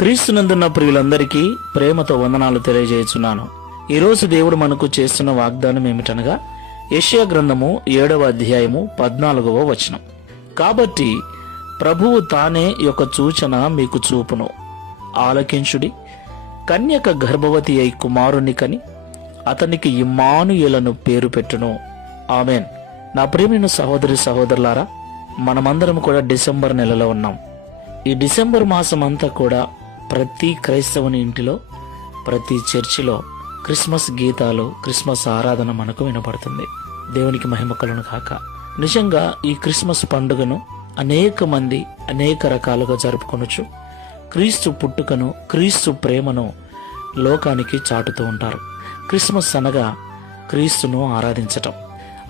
క్రీస్తునందున్న ప్రియులందరికీ ప్రేమతో వందనాలు తెలియజేస్తున్నాను. ఈరోజు దేవుడు మనకు చేస్తున్న వాగ్దానం ఏమిటనగా యెషయా గ్రంథము 7వ అధ్యాయము 14వ వచనం. కాబట్టి ప్రభువు తానే యొక్క సూచన మీకు చూపును, ఆలకించుడి. కన్యక గర్భవతి అయి కుమారుని కని అతనికి ఇమ్మానుయేలను పేరు పెట్టును. ఆమెన్. నా ప్రియమైన సహోదరి సహోదరులారా, మనమందరం కూడా డిసెంబర్ నెలలో ఉన్నాం. ఈ డిసెంబర్ మాసం అంతా కూడా ప్రతి క్రైస్తవుని ఇంటిలో, ప్రతి చర్చిలో క్రిస్మస్ గీతాలు, క్రిస్మస్ ఆరాధన మనకు వినపడుతుంది. దేవునికి మహిమ కలుగును కాక. నిజంగా ఈ క్రిస్మస్ పండుగను అనేక మంది అనేక రకాలుగా జరుపుకొనొచ్చు. క్రీస్తు పుట్టుకను, క్రీస్తు ప్రేమను లోకానికి చాటుతూ ఉంటారు. క్రిస్మస్ అనగా క్రీస్తును ఆరాధించటం.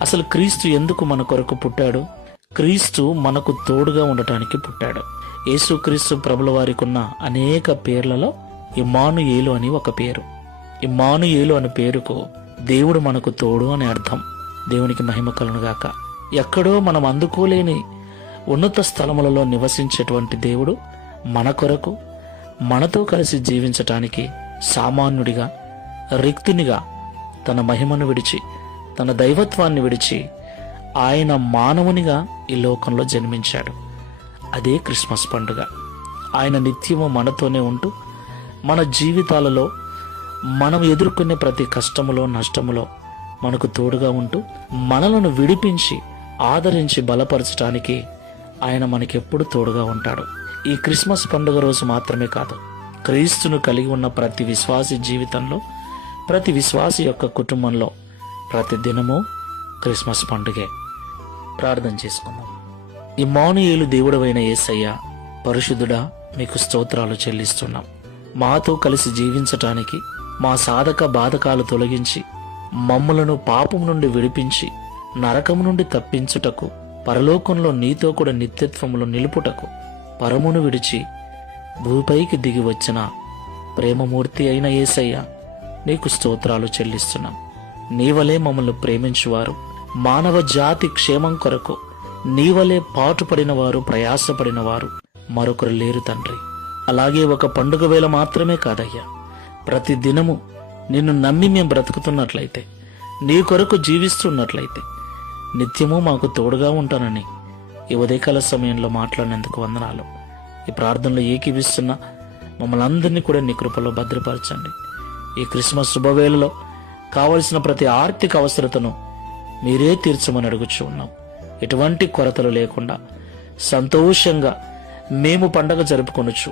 అసలు క్రీస్తు ఎందుకు మన కొరకు పుట్టాడు? క్రీస్తు మనకు తోడుగా ఉండటానికి పుట్టాడు. యేసుక్రీస్తు ప్రభుల వారికి ఉన్న అనేక పేర్లలో ఇమ్మానుయేలు అని ఒక పేరు. ఇమ్మానుయేలు అనే పేరుకు దేవుడు మనకు తోడు అని అర్థం. దేవునికి మహిమ కలుగునుగాక. ఎక్కడో మనం అందుకోలేని ఉన్నత స్థలములలో నివసించేటువంటి దేవుడు మన కొరకు, మనతో కలిసి జీవించటానికి సామాన్యుడిగా, రిక్తునిగా తన మహిమను విడిచి, తన దైవత్వాన్ని విడిచి ఆయన మానవునిగా ఈ లోకంలో జన్మించాడు. అదే క్రిస్మస్ పండుగ. ఆయన నిత్యము మనతోనే ఉంటూ మన జీవితాలలో మనం ఎదుర్కొనే ప్రతి కష్టములో, నష్టములో మనకు తోడుగా ఉంటూ మనలను విడిపించి, ఆదరించి బలపరచడానికి ఆయన మనకెప్పుడు తోడుగా ఉంటాడు. ఈ క్రిస్మస్ పండుగ రోజు మాత్రమే కాదు, క్రీస్తును కలిగి ఉన్న ప్రతి విశ్వాసి జీవితంలో, ప్రతి విశ్వాసి యొక్క కుటుంబంలో ప్రతి దినము క్రిస్మస్ పండుగే. ప్రార్థన చేసుకుందాం. ఇమ్మానుయేలు దేవుడవైన యేసయ్య, పరిశుద్ధుడా, మీకు స్తోత్రాలు చెల్లిస్తున్నాం. మాతో కలిసి జీవించటానికి, మా సాధక బాధకాలు తొలగించి, మమ్ములను పాపం నుండి విడిపించి, నరకము నుండి తప్పించుటకు, పరలోకంలో నీతో కూడా నిత్యత్వములో నిలుపుటకు, పరమును విడిచి భూపైకి దిగి వచ్చిన ప్రేమమూర్తి అయిన యేసయ్య, నీకు స్తోత్రాలు చెల్లిస్తున్నాం. నీవలే మమ్మల్ని ప్రేమించువారు, మానవ జాతి క్షేమం కొరకు నీవలే పాటుపడిన వారు, ప్రయాసపడిన వారు మరొకరు లేరు తండ్రి. అలాగే ఒక పండుగ వేళ మాత్రమే కాదయ్యా, ప్రతి దినము నిన్ను నమ్మి మేము బ్రతుకుతున్నట్లయితే, నీ కొరకు జీవిస్తున్నట్లయితే నిత్యము మాకు తోడుగా ఉంటానని ఈ ఉదయకాల సమయంలో మాట్లాడినందుకు వందనాలు. ఈ ప్రార్థనలో ఏకీవిస్తున్న మమ్మల్ని అందరినీ కూడా నీ కృపలో భద్రపరచండి. ఈ క్రిస్మస్ శుభవేళలో కావలసిన ప్రతి ఆర్థిక అవసరతను మీరే తీర్చమని అడుగుచూ ఉన్నాం. ఎటువంటి కొరతలు లేకుండా సంతోషంగా మేము పండగ జరుపుకొనొచ్చు.